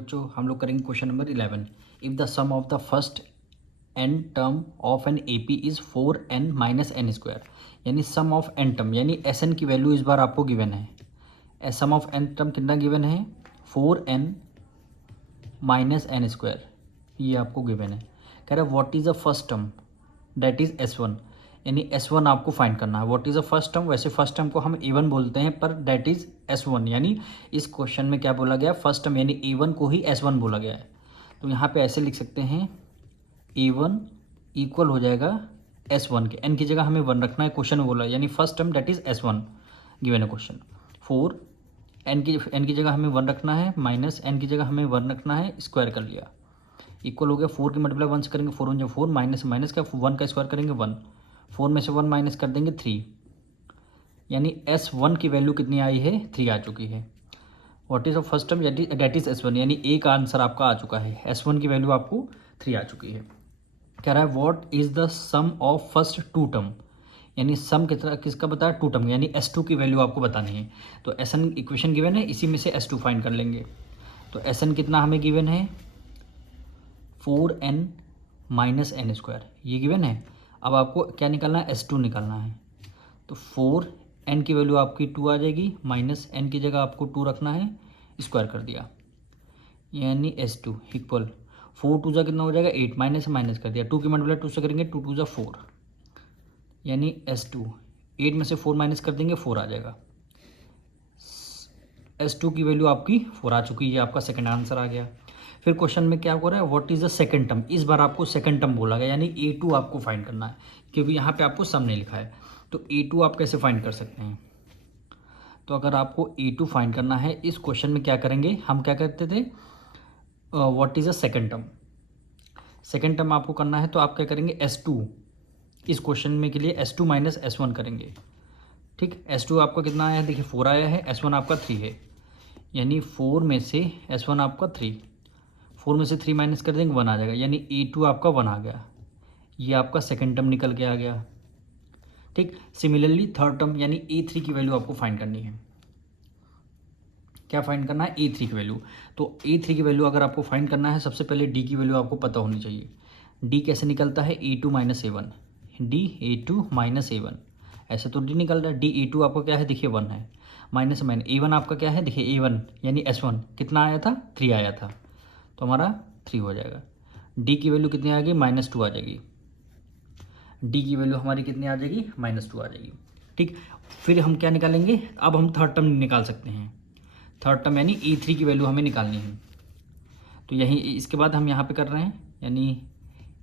बच्चों, हम लोग करेंगे question number 11। If the sum of the first n term of an A P is 4n minus n square, यानी sum of n term यानी S n की value इस बार आपको गिवन है। सम ऑफ एन टर्म कितना given है? 4n minus n square, ये आपको गिवन है। कह रहा है what is the first term that is S1, यानी S1 आपको फाइंड करना है। What is the first term, वैसे फर्स्ट टर्म को हम A1 बोलते हैं, पर दैट इज़ S1, यानी इस क्वेश्चन में क्या बोला गया? फर्स्ट टर्म यानी A1 को ही S1 बोला गया है। तो यहाँ पे ऐसे लिख सकते हैं A1 इक्वल हो जाएगा S1 के, n की जगह हमें 1 रखना है, क्वेश्चन में बोला, यानी first term that is S1 given है क्वेश्चन। 4 n की जगह हमें 1 रखना है, माइनस n की जगह हमें 1 रखना है, स्क्वायर कर लिया, इक्वल हो गया 4 की मल्टीप्लाई 1 से करेंगे 4 1 4, माइनस माइनस का 1 का स्क्वायर करेंगे 1, 4 में से 1 माइनस कर देंगे 3, यानी S1 की वैल्यू कितनी आई है? 3 आ चुकी है। What is the first term that is S1, यानी एक आंसर आपका आ चुका है। S1 की वैल्यू आपको 3 आ चुकी है। कह रहा है what is the sum of first two term, यानी सम किसका बताया? टू टर्म, यानी S2 की वैल्यू आपको बतानी है। तो SN इक्वेशन गिवन है, इसी में से S2 फाइंड कर लेंगे। तो SN कितना हमें गिवन है? 4n माइनस एन स्क्वायर, ये गिवन है। अब आपको क्या निकालना है? S2 निकालना है। तो 4n की वैल्यू आपकी 2 आ जाएगी, माइनस n की जगह आपको 2 रखना है, स्क्वायर कर दिया, यानी S2 इक्वल 4 2 जा कितना हो जाएगा? 8, माइनस माइनस कर दिया, 2 की मल्टीप्लाई 2 से करेंगे, 2 2 जा 4, यानी S2 8 में से 4 माइनस कर देंगे, 4 आ जाएगा। S2 की वैल्यू आपकी 4 आ चुकी है, आपका सेकंड आंसर आ गया। फिर क्वेश्चन में क्या हो रहा है? What is the second term, इस बार आपको सेकंड टर्म बोला गया, यानी A2 आपको फाइंड करना है, क्योंकि यहाँ पे आपको सम नहीं लिखा है। तो A2 आप कैसे फाइंड कर सकते हैं? तो अगर आपको A2 फाइंड करना है, इस क्वेश्चन में क्या करेंगे हम? क्या करते थे? What is the second term, second term आपको करना है, तो आप क्या करेंगे? S2 इस क्वेश्चन में के लिए S2 माइनस S1 करेंगे। ठीक, S2 आपका कितना आया है? देखिए 4 आया है, S1 आपका 3 है, यानी 4 में से S1 आपका 3, 4 में से 3 माइनस कर देंगे 1 आ जाएगा, यानी A2 आपका 1 आ गया, ये आपका सेकंड टर्म निकल के आ गया। ठीक, सिमिलरली थर्ड टर्म यानी A3 की वैल्यू आपको फाइंड करनी है। क्या फाइंड करना है? A3 की वैल्यू। तो A3 की वैल्यू अगर आपको फाइंड करना है, सबसे पहले D की वैल्यू आपको पता होनी चाहिए। D कैसे निकलता है? A2 minus A1, D A2 minus A1, ऐसे तो D निकल रहा है। D A2 आपका क्या है? देखिए 1 है, माइनस माइनस A1 आपका क्या है? देखिए A1 यानी S1 कितना आया था? 3 आया था, तो हमारा 3 हो जाएगा। D की वैल्यू कितनी आ गई? -2 आ जाएगी। D की वैल्यू हमारी कितनी आ जाएगी? -2 आ जाएगी। ठीक, फिर हम क्या निकालेंगे? अब हम थर्ड टर्म निकाल सकते हैं। थर्ड टर्म यानी A3 की वैल्यू हमें निकालनी है। तो यही इसके बाद हम यहाँ पे कर रहे हैं, यानी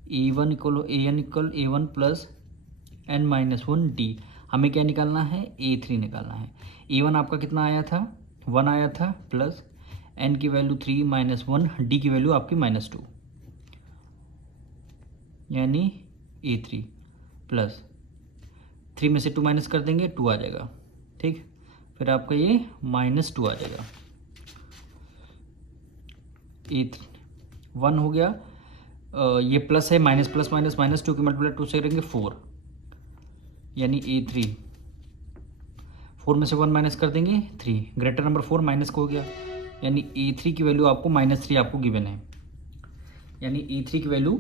A1 equal A1 plus n minus 1 D, हमें क्या निकालना है? A3 निकालना है। A1 आपका कितना आया था? 1 आया था, प्लस n की वैल्यू 3 माइनस 1, D की वैल्यू आपकी -2, यानी A3 प्लस 3 में से 2 माइनस कर देंगे, 2 आ जाएगा। ठीक, फिर आपका ये -2 आ जाएगा। A3 1 हो गया, ये प्लस है, माइनस प्लस माइनस माइनस 2 की मल्टीप्लाई 2 से करेंगे 4, यानी A3 4 में से 1 माइनस कर देंगे 3, ग्रेटर नंबर 4 माइनस को हो गया, यानी A3 की वैल्यू आपको -3 आपको गिवन है, यानी A3 की वैल्यू।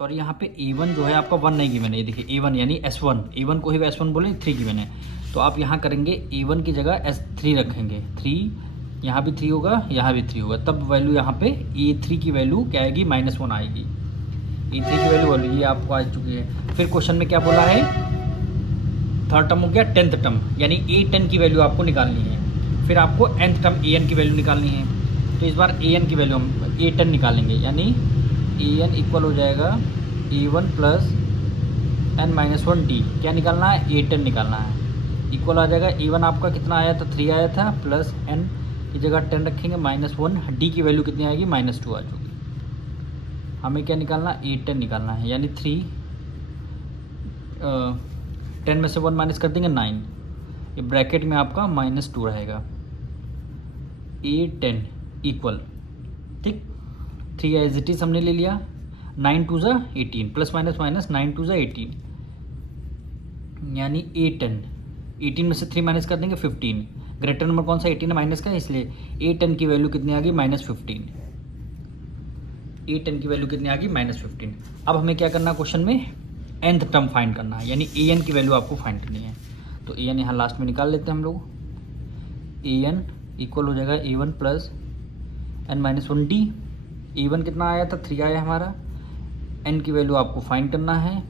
और यहाँ पे A1 जो है आपका 1 नहीं गिवन है, ये देखिए A1 यानी S1, A1 को ही S1 बोले, 3 गिवन है। तो आप यहाँ करेंगे A1 की जगह S3 रखेंगे, 3 यहाँ भी 3 होगा, यहाँ भी 3 होगा, तब वैल्यू यहाँ पे A3 की वैल्यू क्या आएगी? -1 आएगी। A3 की वैल्यू ये आपको आ चुकी है। फिर क्वेश्चन में क्या बोला है? थर्ड टर्म हो गया, 10th टर्म यानी A10 की वैल्यू आपको निकालनी है। फिर आपको nth टर्म AN की वैल्यू निकालनी है। तो इस बार AN की वैल्यू हम A10 निकालेंगे, यानी AN इक्वल हो जाएगा A1 plus n minus 1 D, क्या निकालना है? A10 निकालना है, इक्वल आ जाएगा A1 आपका कितना आया था? 3 आया था, प्लस n की जगह 10 रखेंगे, -1, D की वैल्यू कितनी आएगी? -2 आ चुकी। हमें क्या निकालना? A10 निकालना है, यानी 10 में से 1 माइनस कर देंगे 9, ये ब्रैकेट में आपका -2 रहेगा। A10 इक्वल, ठीक, 3 एज इट इज़ हमने ले लिया, 9 2 ज़ा 18, प्लस माइनस माइनस 9 2 ज़ा 18, यानी A10 18 में से 3 माइनस कर देंगे 15, ग्रेटर नंबर कौन सा 18 माइनस का है, इसलिए ए 10 की वैल्यू कितनी आ गई -15। ए 10 की वैल्यू कितनी आ गई -15। अब हमें क्या करना है क्वेश्चन में, nth टर्म फाइंड करना है, यानी ए एन की वैल्यू आपको फाइंड करनी है। तो ए एन यहाँ लास्ट में निकाल लेते हैं हम लोग। ए एन इक्वल हो जाएगा A1 plus n-1 D. A1 कितना आया था, 3 आया हमारा। n की वैल्यू आपको फाइंड करना है,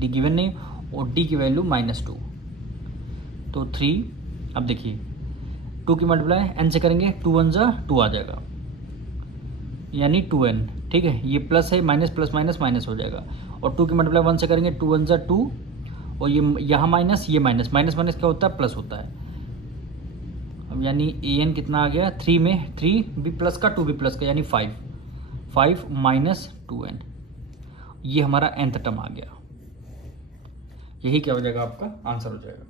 d गिवन नहीं, और d की वैल्यू -2। तो 3, अब देखिए 2 की मल्टीप्लाई n से करेंगे, 2 1 जा 2 आ जाएगा, यानी 2n। ठीक है, ये प्लस है, माइनस प्लस माइनस माइनस हो जाएगा। और 2 की मल्टीप्लाई 1 से करेंगे, 2 1 जा 2, और ये यहाँ माइनस, ये माइनस, माइनस माइनस क्या होता है, प्लस होता है। अब यानी ए एन कितना आ गया, 3 में 3 भी प्लस का 2 भी प्लस का, यानी 5 -2n। ये हमारा nth टर्म आ गया। यही क्या हो जाएगा, आपका आंसर हो जाएगा।